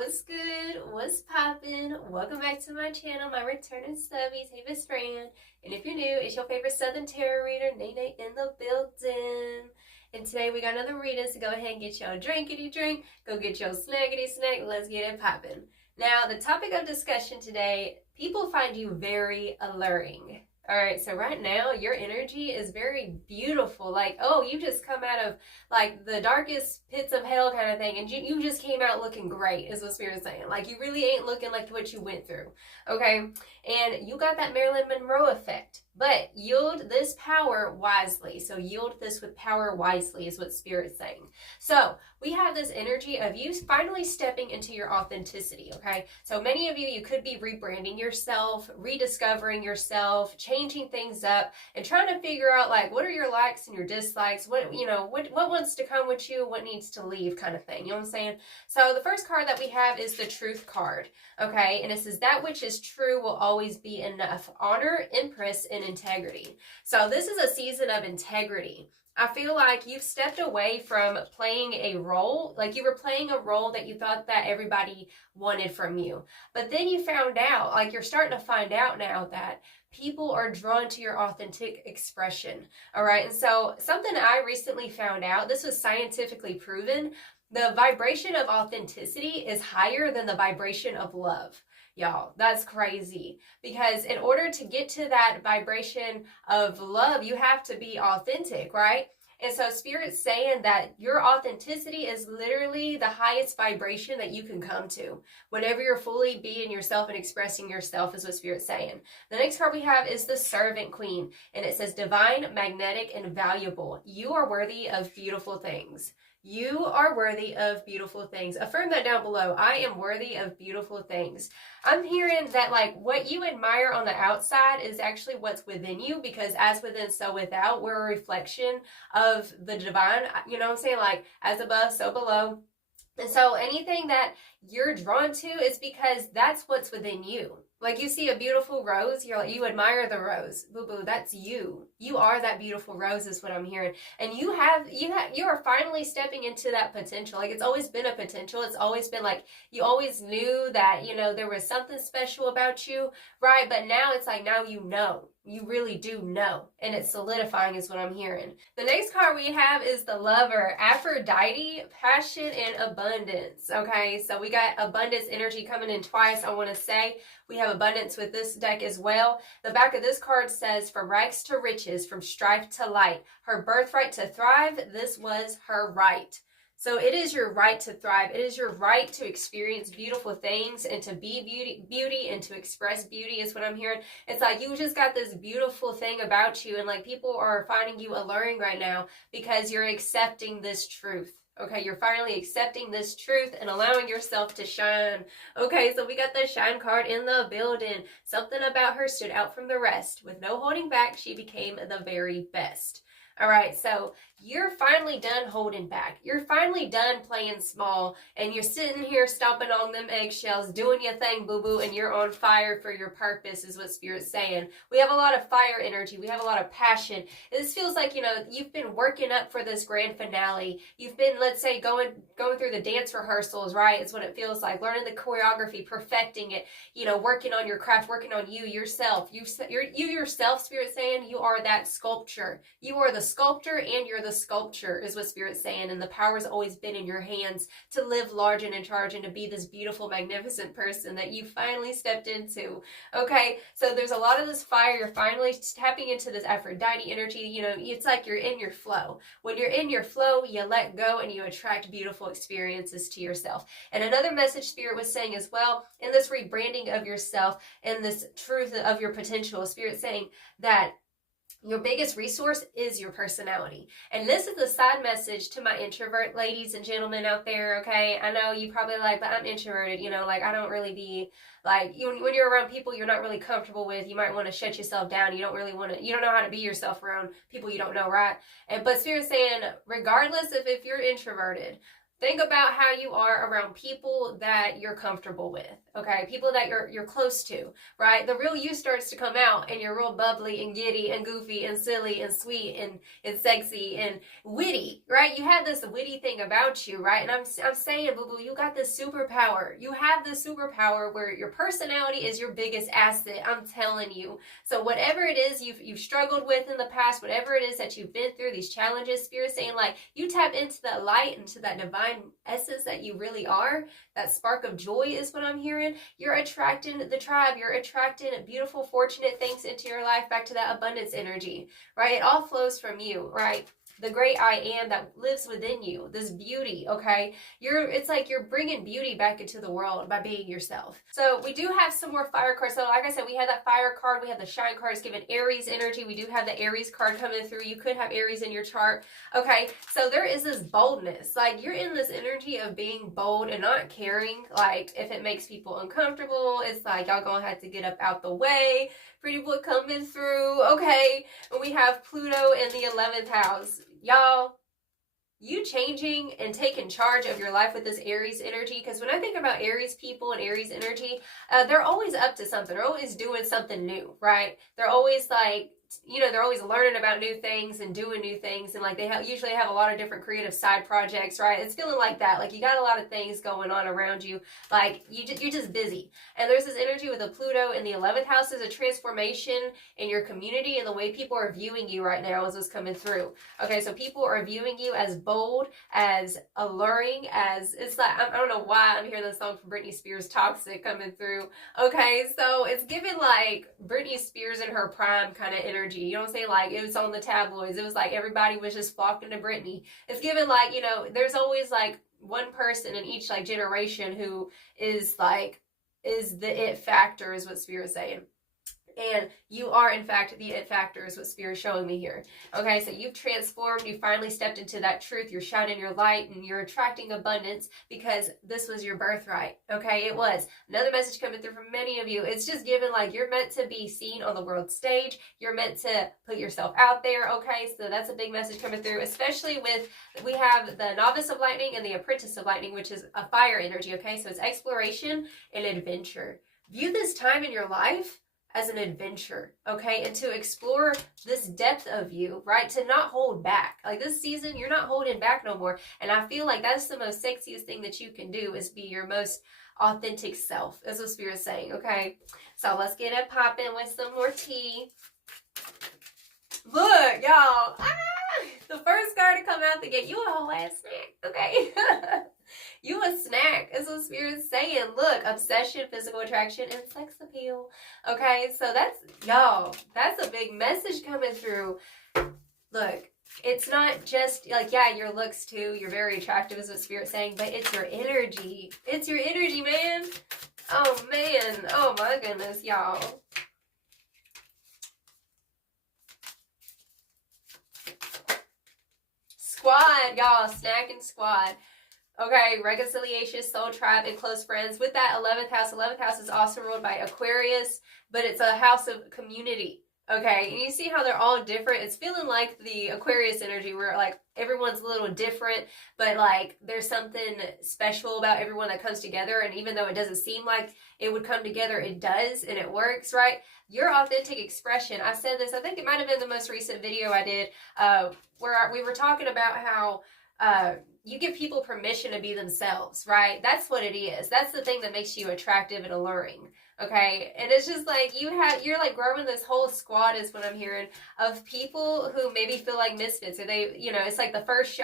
What's good? What's poppin'? Welcome back to my channel, my returning subbies. Hey, best friend. And if you're new, it's your favorite Southern Tarot reader, Nene in the building. And today we got another reading, so go ahead and get your drinkity drink. Go get your snackity snack. Let's get it poppin'. Now, the topic of discussion today, people find you very alluring. All right, so right now your energy is very beautiful. Like, oh, you just come out of like the darkest pits of hell kind of thing, and you just came out looking great, is what Spirit's saying. Like, you really ain't looking like what you went through, okay? And you got that Marilyn Monroe effect, but yield this power wisely. So yield this with power wisely is what Spirit's saying. So we have this energy of you finally stepping into your authenticity, okay? So many of you, you could be rebranding yourself, rediscovering yourself, changing things up, and trying to figure out like what are your likes and your dislikes, what wants to come with you, what needs to leave, kind of thing. You know what I'm saying? So the first card that we have is the Truth card, okay? And it says that which is true will always be enough. Honor, Empress, and integrity. So this is a season of integrity. I feel like you've stepped away from playing a role, like you were playing a role that you thought that everybody wanted from you. But then you found out, like you're starting to find out now that people are drawn to your authentic expression. All right. And so something I recently found out, this was scientifically proven, the vibration of authenticity is higher than the vibration of love. Y'all, that's crazy, because in order to get to that vibration of love, you have to be authentic, right? And so Spirit's saying that your authenticity is literally the highest vibration that you can come to whenever you're fully being yourself and expressing yourself, is what Spirit's saying. The next card we have is the Servant Queen, and it says divine, magnetic, and valuable. You are worthy of beautiful things. You are worthy of beautiful things. Affirm that down below. I am worthy of beautiful things. I'm hearing that like what you admire on the outside is actually what's within you, because as within, so without. We're a reflection of the divine. You know what I'm saying? Like as above, so below. And so anything that you're drawn to is because that's what's within you. Like you see a beautiful rose, you're like, you admire the rose. Boo boo, that's you. You are that beautiful rose, is what I'm hearing. And you are finally stepping into that potential. Like it's always been a potential. It's always been like you always knew that, there was something special about you, right? But now it's like now you know. You really do know, and it's solidifying is what I'm hearing. The next card we have is the Lover, Aphrodite, passion, and abundance. Okay, so we got abundance energy coming in twice, I want to say. We have abundance with this deck as well. The back of this card says, from rags to riches, from strife to light, her birthright to thrive, this was her right. So it is your right to thrive. It is your right to experience beautiful things and to be beauty and to express beauty is what I'm hearing. It's like you just got this beautiful thing about you, and like people are finding you alluring right now because you're accepting this truth. Okay, you're finally accepting this truth and allowing yourself to shine. Okay, so we got the Shine card in the building. Something about her stood out from the rest. With no holding back, she became the very best. All right, so you're finally done holding back. You're finally done playing small, and you're sitting here stomping on them eggshells, doing your thing, boo-boo, and you're on fire for your purpose, is what Spirit's saying. We have a lot of fire energy. We have a lot of passion. This feels like, you've been working up for this grand finale. You've been, let's say, going through the dance rehearsals, right? It's what it feels like. Learning the choreography, perfecting it, working on your craft, working on you yourself. You yourself, Spirit's saying, you are that sculpture. You are the sculptor, and you're the sculpture, is what Spirit's saying, and the power's always been in your hands to live large and in charge and to be this beautiful, magnificent person that you finally stepped into. Okay, so there's a lot of this fire. You're finally tapping into this Aphrodite energy. It's like you're in your flow. When you're in your flow, you let go and you attract beautiful experiences to yourself. And another message Spirit was saying as well, in this rebranding of yourself and this truth of your potential, Spirit saying that your biggest resource is your personality. And this is the side message to my introvert ladies and gentlemen out there, okay? I know you probably like, but I'm introverted, like I don't really be, like, when you're around people you're not really comfortable with, you might want to shut yourself down. You don't know how to be yourself around people you don't know, right? But Spirit's saying, regardless of if you're introverted, Think about how you are around people that you're comfortable with, okay? People that you're close to, right? The real you starts to come out, and you're real bubbly and giddy and goofy and silly and sweet and sexy and witty, right? You have this witty thing about you, right? And I'm saying, boo boo, you got this superpower. You have this superpower where your personality is your biggest asset. I'm telling you. So whatever it is you've struggled with in the past, whatever it is that you've been through, these challenges, Spirit saying, like, you tap into that light, into that divine essence that you really are. That spark of joy is what I'm hearing. You're attracting the tribe. You're attracting beautiful, fortunate things into your life, back to that abundance energy, right? It all flows from you, right? The great I am that lives within you, this beauty, okay? It's like you're bringing beauty back into the world by being yourself. So we do have some more fire cards. So like I said, we had that fire card, we have the shine card. It's giving Aries energy. We do have the Aries card coming through. You could have Aries in your chart, okay? So there is this boldness. Like, you're in this energy of being bold and not caring, like, if it makes people uncomfortable. It's like, y'all gonna have to get up out the way. Pretty boy coming through, okay? And we have Pluto in the 11th house. Y'all, you changing and taking charge of your life with this Aries energy, because when I think about Aries people and Aries energy, they're always up to something. They're always doing something new, right? They're always like, you know, they're always learning about new things and doing new things, and like they usually have a lot of different creative side projects, right? It's feeling like that, like you got a lot of things going on around you, like you're just busy. And there's this energy with a Pluto in the 11th house. Is a transformation in your community and the way people are viewing you right now as what's coming through. Okay, so people are viewing you as bold, as alluring, as, it's like, I don't know why I'm hearing the song from Britney Spears, Toxic, coming through. Okay, so it's giving like Britney Spears in her prime kind of energy. You know what I'm saying? Like, it was on the tabloids. It was like everybody was just flocking to Britney. It's given like, you know, there's always like one person in each like generation who is like, is the it factor, is what Spirit's saying. And you are, in fact, the it factor, is what Spirit's showing me here. Okay, so you've transformed. You finally stepped into that truth. You're shining your light and you're attracting abundance because this was your birthright. Okay, it was. Another message coming through from many of you. It's just given like you're meant to be seen on the world stage. You're meant to put yourself out there. Okay, so that's a big message coming through, especially with, we have the Novice of Lightning and the Apprentice of Lightning, which is a fire energy. Okay, so it's exploration and adventure. View this time in your life as an adventure, okay? And to explore this depth of you, right? To not hold back. Like, this season, you're not holding back no more. And I feel like that's the most sexiest thing that you can do, is be your most authentic self. That's what Spirit's saying, okay? So let's get it popping with some more tea. Look, y'all. The first card to come out to get you a whole ass snack, okay? You a snack, is what Spirit's saying. Look, obsession, physical attraction, and sex appeal. Okay, so that's, y'all, that's a big message coming through. Look, it's not just like, yeah, your looks too. You're very attractive, is what Spirit's saying, but it's your energy. It's your energy, man. Oh, man. Oh, my goodness, y'all. Squad, y'all. Snacking squad. Okay, reconciliation, soul tribe, and close friends. With that 11th house is also ruled by Aquarius, but it's a house of community. Okay, and you see how they're all different? It's feeling like the Aquarius energy where like everyone's a little different, but like there's something special about everyone that comes together. And even though it doesn't seem like it would come together, it does, and it works, right? Your authentic expression. I said this, I think it might have been the most recent video I did, where we were talking about how you give people permission to be themselves, right? That's what it is. That's the thing that makes you attractive and alluring. Okay, and it's just like you're like growing this whole squad, is what I'm hearing, of people who maybe feel like misfits, or they, you know, it's like the first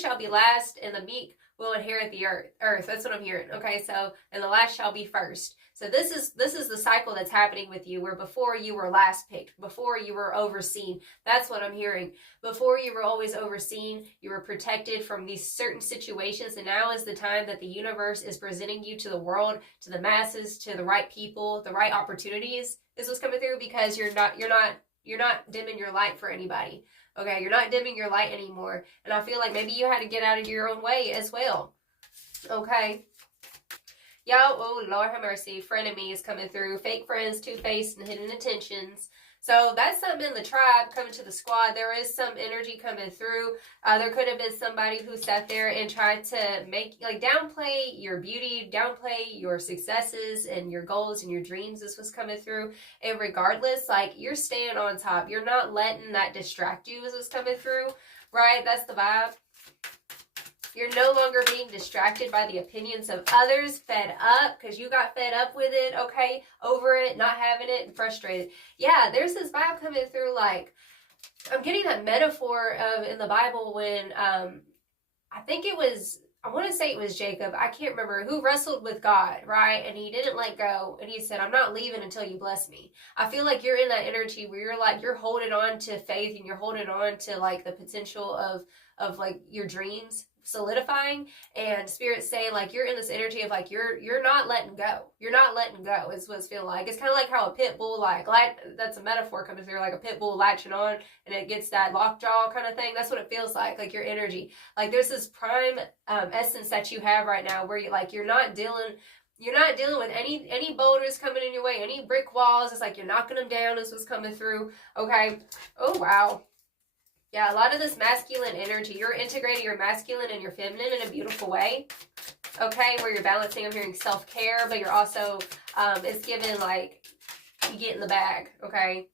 shall be last, and the meek will inherit the earth. That's what I'm hearing. Okay, so, and the last shall be first. So this is the cycle that's happening with you, where before you were last picked, before you were overseen. That's what I'm hearing. Before you were always overseen, you were protected from these certain situations, and now is the time that the universe is presenting you to the world, to the masses, to the right people, the right opportunities. This was coming through because you're not dimming your light for anybody. Okay, you're not dimming your light anymore. And I feel like maybe you had to get out of your own way as well. Okay. Y'all, oh, Lord have mercy. Frenemies coming through. Fake friends, two-faced, and hidden intentions. So that's something in the tribe coming to the squad. There is some energy coming through. There could have been somebody who sat there and tried to downplay your beauty, downplay your successes and your goals and your dreams. This was coming through. And regardless, like, you're staying on top. You're not letting that distract you as was coming through, right? That's the vibe. You're no longer being distracted by the opinions of others, fed up, because you got fed up with it, okay, over it, not having it, and frustrated. Yeah, there's this vibe coming through, like, I'm getting that metaphor of in the Bible when, I think it was, I want to say it was Jacob, I can't remember, who wrestled with God, right? And he didn't let go, and he said, I'm not leaving until you bless me. I feel like you're in that energy where you're like, you're holding on to faith, and you're holding on to, like, the potential of like, your dreams solidifying, and Spirit's saying, like, you're in this energy of, like, you're not letting go. You're not letting go is what it's feeling like. It's kind of like how a pit bull, like, that's a metaphor coming through, like a pit bull latching on and it gets that lockjaw kind of thing. That's what it feels like your energy. Like, there's this prime essence that you have right now where you're not dealing with any boulders coming in your way, any brick walls. It's like you're knocking them down is what's coming through, okay? Oh, wow. Yeah, a lot of this masculine energy. You're integrating your masculine and your feminine in a beautiful way. Okay, where you're balancing. I'm hearing self-care, but you're also, it's given, like, you get in the bag, okay?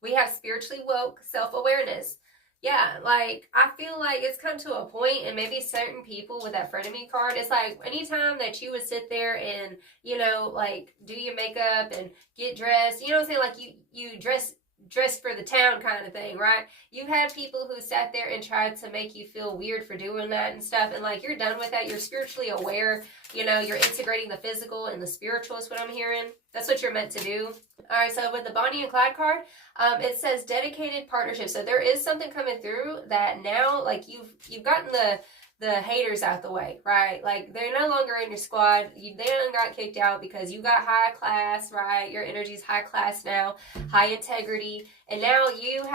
We have spiritually woke self-awareness. Yeah, like, I feel like it's come to a point, and maybe certain people with that frenemy card, it's like anytime that you would sit there and, you know, like, do your makeup and get dressed, you know what I'm saying? Like, you dress for the town kind of thing, right? You had people who sat there and tried to make you feel weird for doing that and stuff, and like, you're done with that. You're spiritually aware, you know, you're integrating the physical and the spiritual is what I'm hearing. That's what you're meant to do. All right, so with the Bonnie and Clyde card, it says dedicated partnership. So there is something coming through that now, like, you've gotten the haters out the way, right? Like, they're no longer in your squad. They done got kicked out because you got high class, right? Your energy's high class now, high integrity. And now you're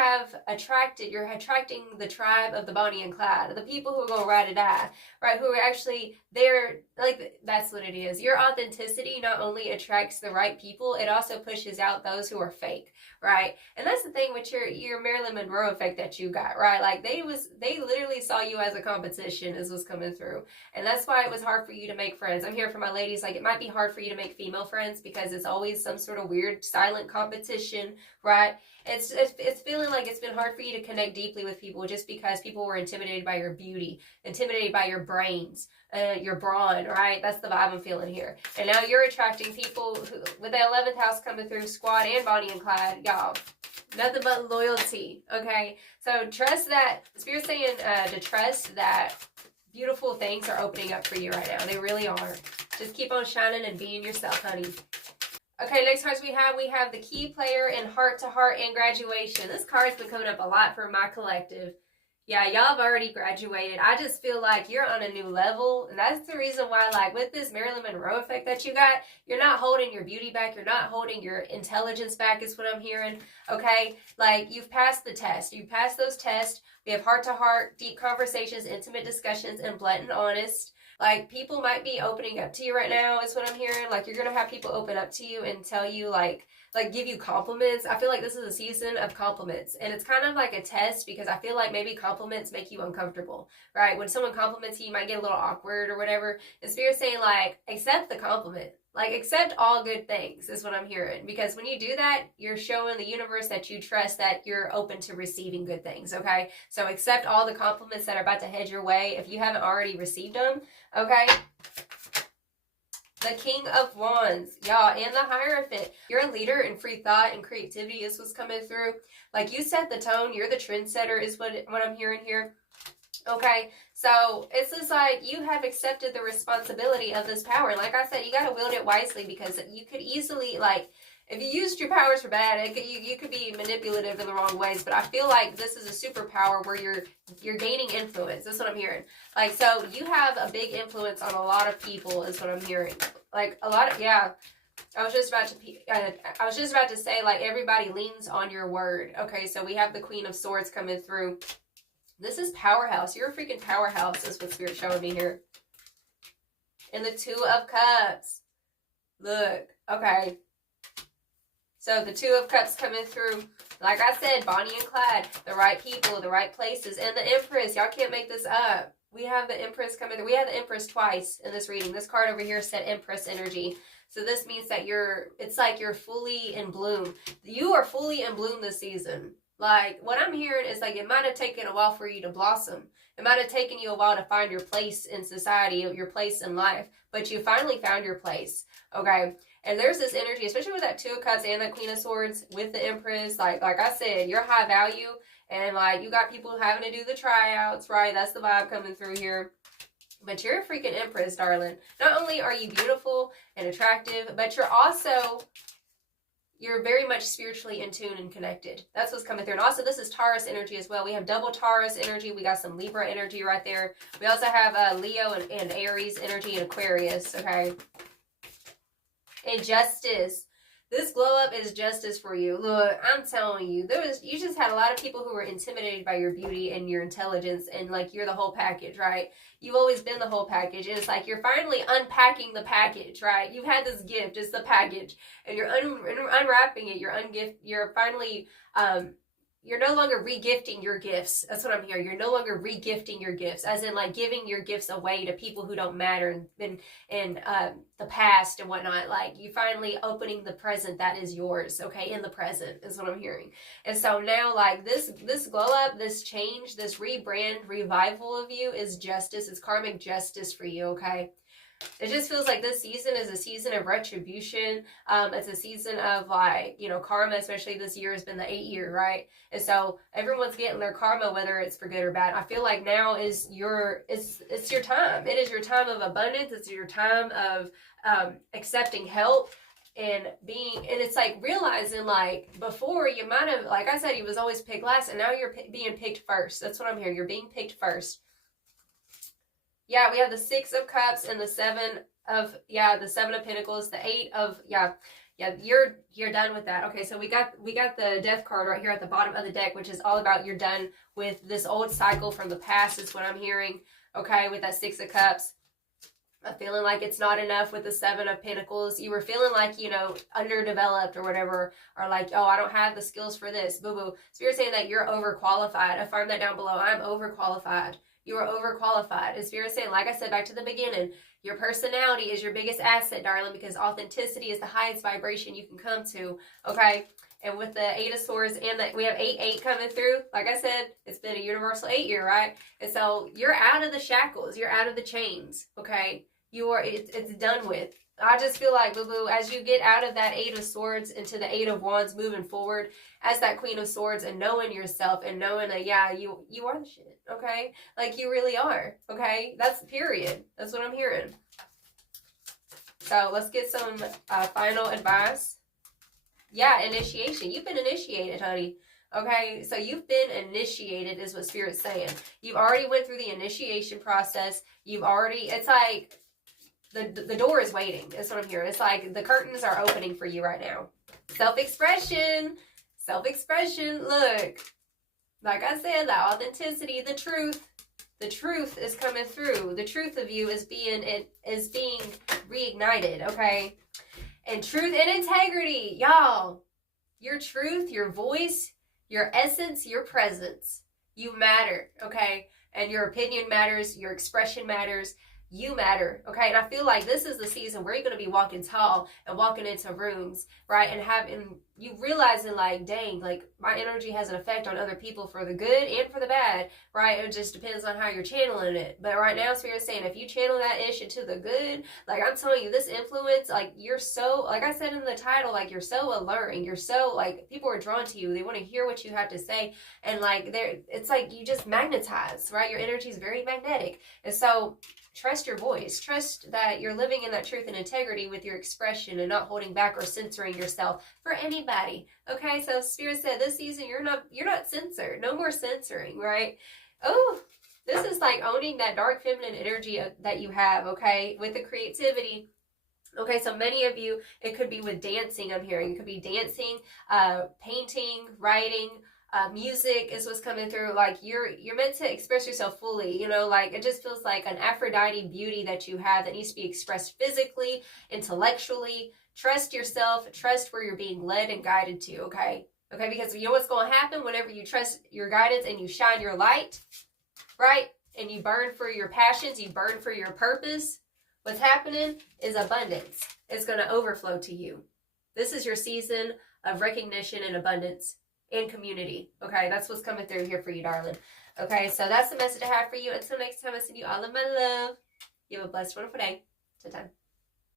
attracting the tribe of the Bonnie and Clyde, the people who are going to ride or die, right? Who are actually, they're, like, that's what it is. Your authenticity not only attracts the right people, it also pushes out those who are fake, right? And that's the thing with your Marilyn Monroe effect that you got, right? Like, they literally saw you as a competition is what's coming through. And that's why it was hard for you to make friends. I'm here for my ladies. Like, it might be hard for you to make female friends because it's always some sort of weird silent competition, right? It's feeling like it's been hard for you to connect deeply with people just because people were intimidated by your beauty, intimidated by your brains, your brawn, right? That's the vibe I'm feeling here. And now you're attracting people who, with the 11th house coming through, squad and Bonnie and Clyde, y'all. Nothing but loyalty, okay? So trust that, Spirit's saying to trust that beautiful things are opening up for you right now. They really are. Just keep on shining and being yourself, honey. Okay, next cards we have the key player in heart to heart and graduation. This card's been coming up a lot for my collective. Yeah, y'all have already graduated. I just feel like you're on a new level. And that's the reason why, like, with this Marilyn Monroe effect that you got, you're not holding your beauty back. You're not holding your intelligence back is what I'm hearing. Okay? Like, you've passed the test. You passed those tests. We have heart to heart, deep conversations, intimate discussions, and blunt and honest. Like, people might be opening up to you right now is what I'm hearing. Like, you're going to have people open up to you and tell you, like give you compliments. I feel like this is a season of compliments. And it's kind of like a test because I feel like maybe compliments make you uncomfortable, right? When someone compliments you, you might get a little awkward or whatever. And Spirit's saying, like, accept the compliment. Like, accept all good things is what I'm hearing. Because when you do that, you're showing the universe that you trust that you're open to receiving good things, okay? So accept all the compliments that are about to head your way if you haven't already received them, okay? The King of Wands, y'all, and the Hierophant. You're a leader in free thought and creativity is what's coming through. Like, you set the tone. You're the trendsetter is what I'm hearing here. Okay, so it's just like you have accepted the responsibility of this power. And like I said, you got to wield it wisely because you could easily, like, if you used your powers for bad, you could be manipulative in the wrong ways. But I feel like this is a superpower where you're gaining influence. That's what I'm hearing. Like, so you have a big influence on a lot of people is what I'm hearing. Like, a lot of, yeah. I was just about to say, like, everybody leans on your word. Okay, so we have the Queen of Swords coming through. This is powerhouse. You're a freaking powerhouse. That's what Spirit's showing me here. And the Two of Cups. Look, okay. So the Two of Cups coming through. Like I said, Bonnie and Clyde, the right people, the right places, and the Empress. Y'all can't make this up. We have the Empress coming through. We have the Empress twice in this reading. This card over here said Empress energy. So this means that it's like you're fully in bloom. You are fully in bloom this season. Like, what I'm hearing is like it might have taken a while for you to blossom. It might have taken you a while to find your place in society, your place in life, but you finally found your place, okay? And there's this energy, especially with that Two of Cups and that Queen of Swords with the Empress. Like I said, you're high value, and like you got people having to do the tryouts, right? That's the vibe coming through here. But you're a freaking Empress, darling. Not only are you beautiful and attractive, but you're very much spiritually in tune and connected. That's what's coming through. And also, this is Taurus energy as well. We have double Taurus energy. We got some Libra energy right there. We also have Leo and Aries energy and Aquarius, okay? And justice. This glow up is justice for you. Look, I'm telling you, you just had a lot of people who were intimidated by your beauty and your intelligence, and like you're the whole package, right? You've always been the whole package, and it's like you're finally unpacking the package, right? You've had this gift, it's the package, and you're unwrapping it. You're finally you're no longer re-gifting your gifts. That's what I'm hearing. You're no longer re-gifting your gifts, as in like giving your gifts away to people who don't matter in the past and whatnot. Like you finally opening the present that is yours, okay, in the present is what I'm hearing. And so now like this glow up, this change, this rebrand, revival of you is justice. It's karmic justice for you, okay? It just feels like this season is a season of retribution. It's a season of like, you know, karma, especially this year has been the 8th year, right? And so everyone's getting their karma, whether it's for good or bad. I feel like now is it's your time. It is your time of abundance. It's your time of accepting help and it's like realizing like before you might have, like I said, you was always picked last, and now you're being picked first. That's what I'm hearing. You're being picked first. Yeah, we have the Six of Cups and the Seven of Pentacles, the Eight of, you're done with that. Okay, so we got the Death card right here at the bottom of the deck, which is all about you're done with this old cycle from the past is what I'm hearing, okay, with that Six of Cups. I'm feeling like it's not enough with the Seven of Pentacles. You were feeling like, you know, underdeveloped or whatever, or like, oh, I don't have the skills for this, boo-boo. So you're saying that you're overqualified. Affirm that down below. I'm overqualified. You are overqualified. And Spirit saying, like I said, back to the beginning, your personality is your biggest asset, darling, because authenticity is the highest vibration you can come to, okay? And with the Eight of Swords and we have 8-8 coming through, like I said, it's been a universal 8 year, right? And so you're out of the shackles. You're out of the chains, okay? It's done with. I just feel like, boo-boo, as you get out of that Eight of Swords into the Eight of Wands moving forward as that Queen of Swords and knowing yourself and knowing that, yeah, you are the shit, okay? Like, you really are, okay? That's period. That's what I'm hearing. So, let's get some final advice. Yeah, initiation. You've been initiated, honey. Okay, so you've been initiated is what Spirit's saying. You've already went through the initiation process. It's like the door is waiting. That's what I'm hearing. It's like the curtains are opening for you right now. Self-expression. Self-expression. Look. Like I said, the authenticity, the truth. The truth is coming through. The truth of you is being reignited, okay? And truth and integrity. Y'all. Your truth, your voice, your essence, your presence. You matter, okay? And your opinion matters. Your expression matters. You matter, okay? And I feel like this is the season where you're going to be walking tall and walking into rooms, right? And you realizing like, dang, like my energy has an effect on other people for the good and for the bad, right? It just depends on how you're channeling it. But right now, Spirit's saying if you channel that ish into the good, like I'm telling you, this influence, like you're so, like I said in the title, like you're so alluring. You're so like, people are drawn to you. They want to hear what you have to say. And like, it's like you just magnetize, right? Your energy is very magnetic. And so, trust your voice. Trust that you're living in that truth and integrity with your expression and not holding back or censoring yourself for anybody. Okay, so Spirit said this season you're not censored. No more censoring, right? Oh, this is like owning that dark feminine energy that you have, okay, with the creativity. Okay, so many of you, it could be with dancing, I'm hearing. It could be dancing, painting, writing, music is what's coming through. Like you're meant to express yourself fully, you know, like it just feels like an Aphrodite beauty that you have that needs to be expressed physically, intellectually, Trust yourself. Trust where you're being led and guided to, okay? Okay, because you know what's going to happen whenever you trust your guidance and you shine your light, right? And you burn for your passions, you burn for your purpose. What's happening is abundance. It's going to overflow to you. This is your season of recognition and abundance and community. Okay, that's what's coming through here for you, darling. Okay, so that's the message I have for you. Until next time, I send you all of my love. You have a blessed, wonderful day. Till time.